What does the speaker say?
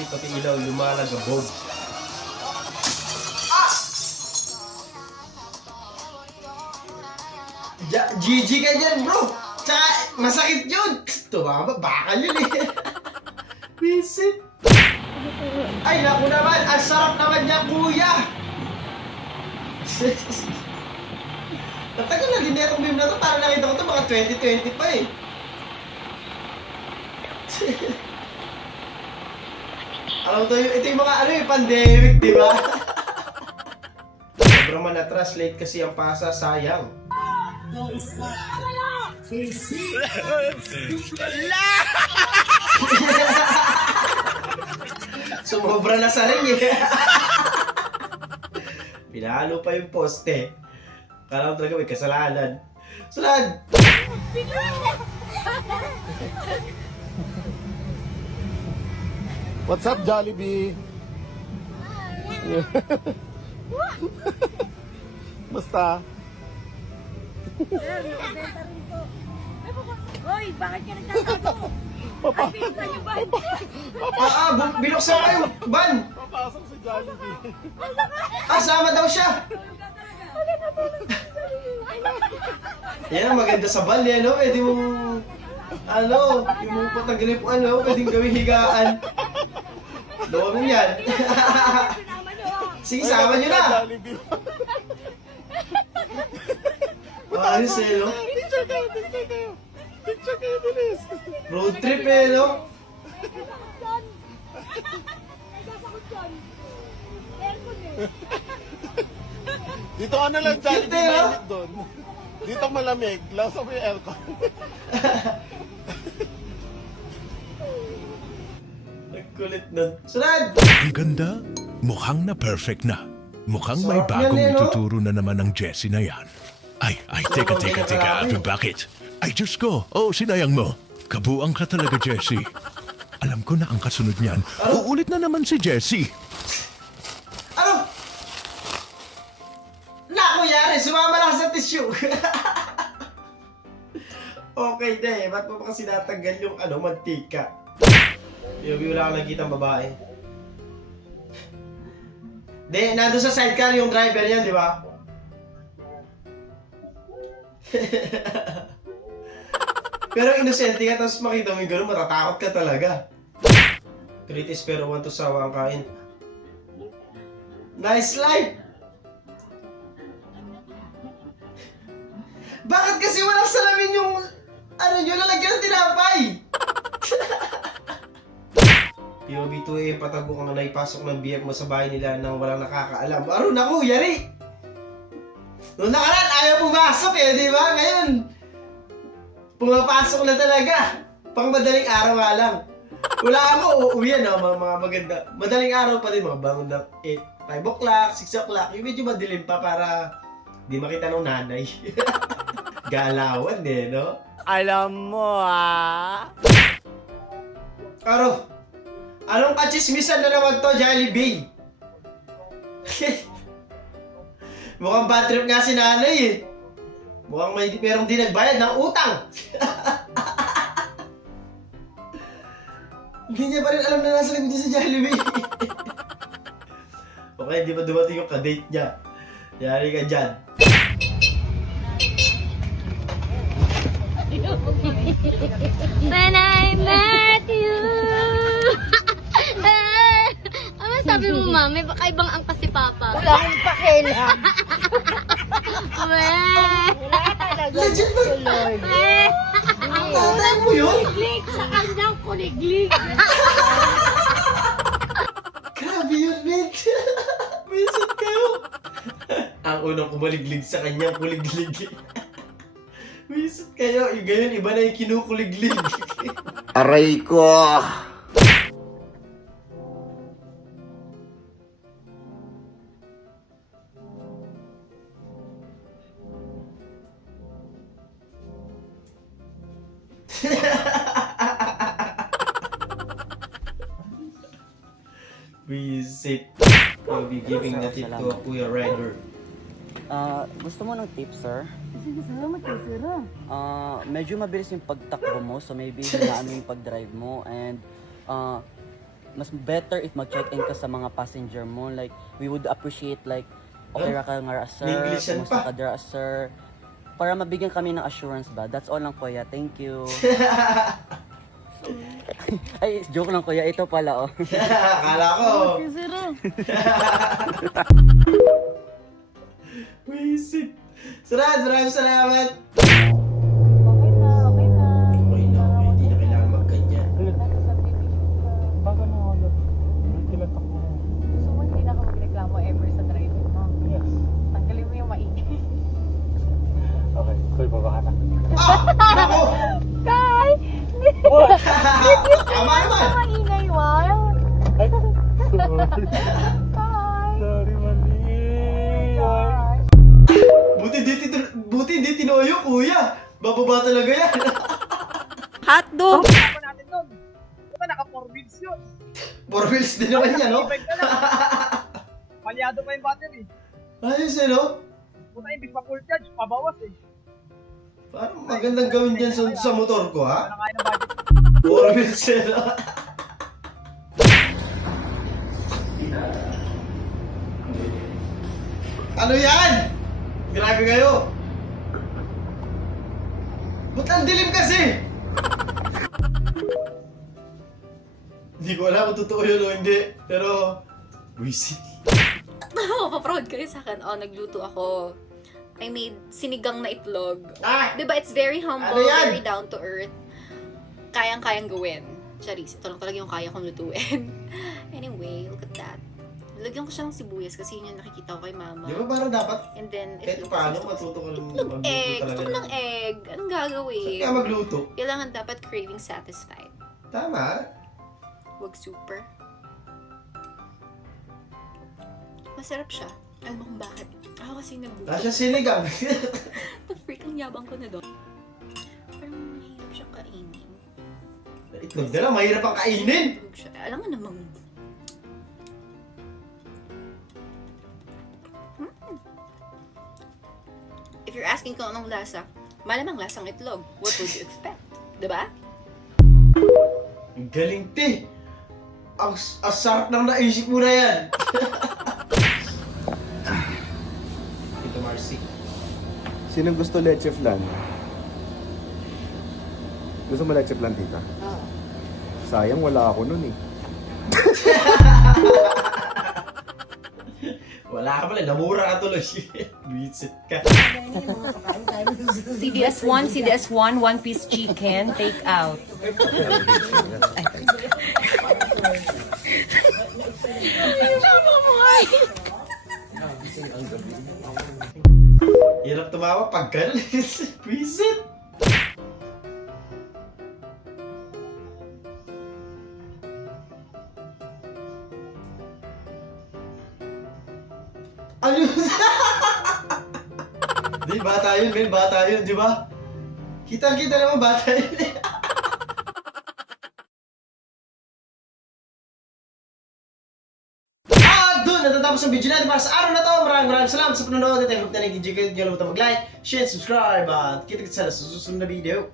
kasi pati ilaw lumalagabog. GG ka dyan, bro! Tsaka, masakit yun! Tumama, bakal yun eh. Visit. Ay, naku naman! Ang sarap naman niya, kuya! Natagal na din na itong meme na ito. Parang nakita ko ito mga 2020 pa eh. Alam ko, ito yung mga ano yung pandemic, di ba? Sobrang manatras, late kasi ang pasa, sayang. Sumobra na sa ring eh. Pinalo pa yung poste. Kala mo talaga may kasalanan. Sunod! What's up, Jollibee? Basta. Hoy, bakit ka nagtatago? Papa, Ay, pinsan niyo ba? Binuksan ko yung ban! papasok si Jollibee. Sama daw siya! Yan ang maganda sa bal eh, no? Pwede mong, yung mong patanggalin po, pwedeng gawing higaan. Doon yan. Sinama niyo ah. Sige, sama nyo na! Jollibee. Ayos eh, no? Picture kayo, picture kayo. Picture kayo, bilis. Road trip eh, no? Yan. Nagkasakot yan. Aircon eh. Dito ka na lang, Cute Jollibee, eh, no? mainit doon. Dito malamig, lasa mo yung aircon. Nagkulit nun. Sunod! Ang ganda. Mukhang na perfect na. Mukhang may Sarap bagong yan eh, no? ituturo na naman ng Jessie na yan. Ay, teka, Ate, bakit? Ay, Diyos ko, sinayang mo. Kabuang ka talaga, Jessie. Alam ko na ang kasunod niyan. Uulit na naman si Jessie. Ano? Naku, yari! Sumama lang sa tissue! Okay na eh. Ba't mo pa kasi natanggal yung mantika? Yung wala kang nakikitang babae. De, nandun sa sidecar yung driver niyan, di ba? Pero inosente ka, tapos makita mo yung gano'n, matatakot ka talaga. Kritis pero want to sawa ang kain. Nice life! Bakit kasi walang salamin yung nyo, lalagyan ng tinapay? POV2A, patago kang naipasok ng BF mo sa bahay nila nang walang nakakaalam. Aron ako, yari! Noong nakaraan, ayaw pumasok eh, di ba? Ngayon, pumapasok na talaga. Pang madaling araw nga lang. Wala ako, uuwi yan, mga maganda. Madaling araw pa din, mga bangon na 5 o'clock, 6 o'clock. Yung medyo madilim pa para di makita ng nanay. Galawan eh, no? Alam mo Aro, anong kachismisan na naman to, Jollibee? Mukhang bad trip nga si nanay eh. Mukhang merong di nagbayad ng utang. Hindi niya pa rin alam na nasa likod niya si Jollibee. Okay, di ba dumating yung ka-date niya? Yari ka dyan. When I met you. Ano sabi mo, mami? Baka ibang angkas si Papa. Wala akong pakialam. Legit ba? Tatay mo yun? Kuliglig sa kanyang kuliglig. Grabe yun, bitch. Visit kayo. Ang unang kumaliglig sa kanyang kuliglig. Visit kayo. Yung ganyan, iba na yung kinukuliglig. Aray ko. Visit. I'll be giving the tip to a Kuya Rider. Gusto mo ng tip, sir? Sige, salamat kay sir. Medyo mabilis yung pagtakbo mo, so maybe hinaan mo yung pag-drive mo. And mas better if mag-check-in ka sa mga passenger mo. Like, we would appreciate like, okay ra ka nga ra, sir, English yan kumusta pa. ka dira, sir. Para mabigyan kami ng assurance ba? That's all lang, kuya. Thank you. Ay, joke lang, kuya. Ito pala, oh. Akala ko. Wisit. Sarad, maraming salamat. Okay na, okay na. Okay na, okay. Hindi na kailangan magganyan. Bago na ako. Kilat ako. Gusto mo hindi na ako magreklamo ever sa driving mo. Yes. Tanggalin mo yung maingay. Okay, ko'y baba ka na. Ah! Ako! Kai! Tama naman! Maingay, Wal! Ay, Kai! sorry, mali. Ay. Buti hindi tinoyo, kuya. Bababa talaga yan. Hotdog! Ako natin doon. Diba naka 4 wheels yun? 4 wheels din naman yan, no? E-bike ka lang. Palyado pa yung battery. Ayos eh, no? Puta imbis pa full charge, pabawas eh. Parang magandang gawin dyan sa motor ko, ha? Wala kaya ng budget. 4 wheels eh, no? Ano yan? Grabe kayo. Ba't ang dilim kasi? Hindi ko alam kung totoo yun o hindi. Pero, wisit. Oo, pa-proud kayo sa akin. Oh, nagluto ako. I made sinigang na itlog. Ah! Diba, it's very humble, Ano yan? very down to earth. Kayang-kayang gawin. Charis, ito lang talaga yung kaya kong lutuin. Anyway, look at that. Lagyan ko siya ng sibuyas kasi yun yung nakikita ko kay mama. Di ba parang dapat And then, kahit itlog. paano Gusto ko- matuto ka ng Itlog, magluto egg. Gusto ko talaga. ng egg. Anong Saan gagawin? ka magluto? Kailangan dapat craving satisfied. Tama. Huwag super. Masarap siya. Alam mo kung bakit? Ako kasi nagbuto. Nasa sinigang. Freak ang yabang ko na doon. Parang mahirap siyang kainin. Itlog na lang, mahirap ang kainin. Itlog siya. Alam mo namang... If you're asking kung anong lasa, malamang lasang itlog. What would you expect? Diba? Ang galing, te. Ang sarap nang naisip mo na yan. Ito, Marcy. Sinong gusto leche flan? Gusto mo leche flan, tita? Oo. Sayang, wala ako nun eh. Wala ka pala, namura ka tuloy. Visit ka. CDS1, CDS1, one-piece chicken, take out. Hirap tumawa pag gano'n. Visit. Ano yun? Di, bata yun, men. Bata yun, di ba? Kita-kita naman, bata yun. Doon natatapos ang video natin para sa araw na to. Maraming salamat sa panonood at I hope na nag-enjoy kayo. Hindi nyo mag-like, share, subscribe at kita-kita sa susunod na video.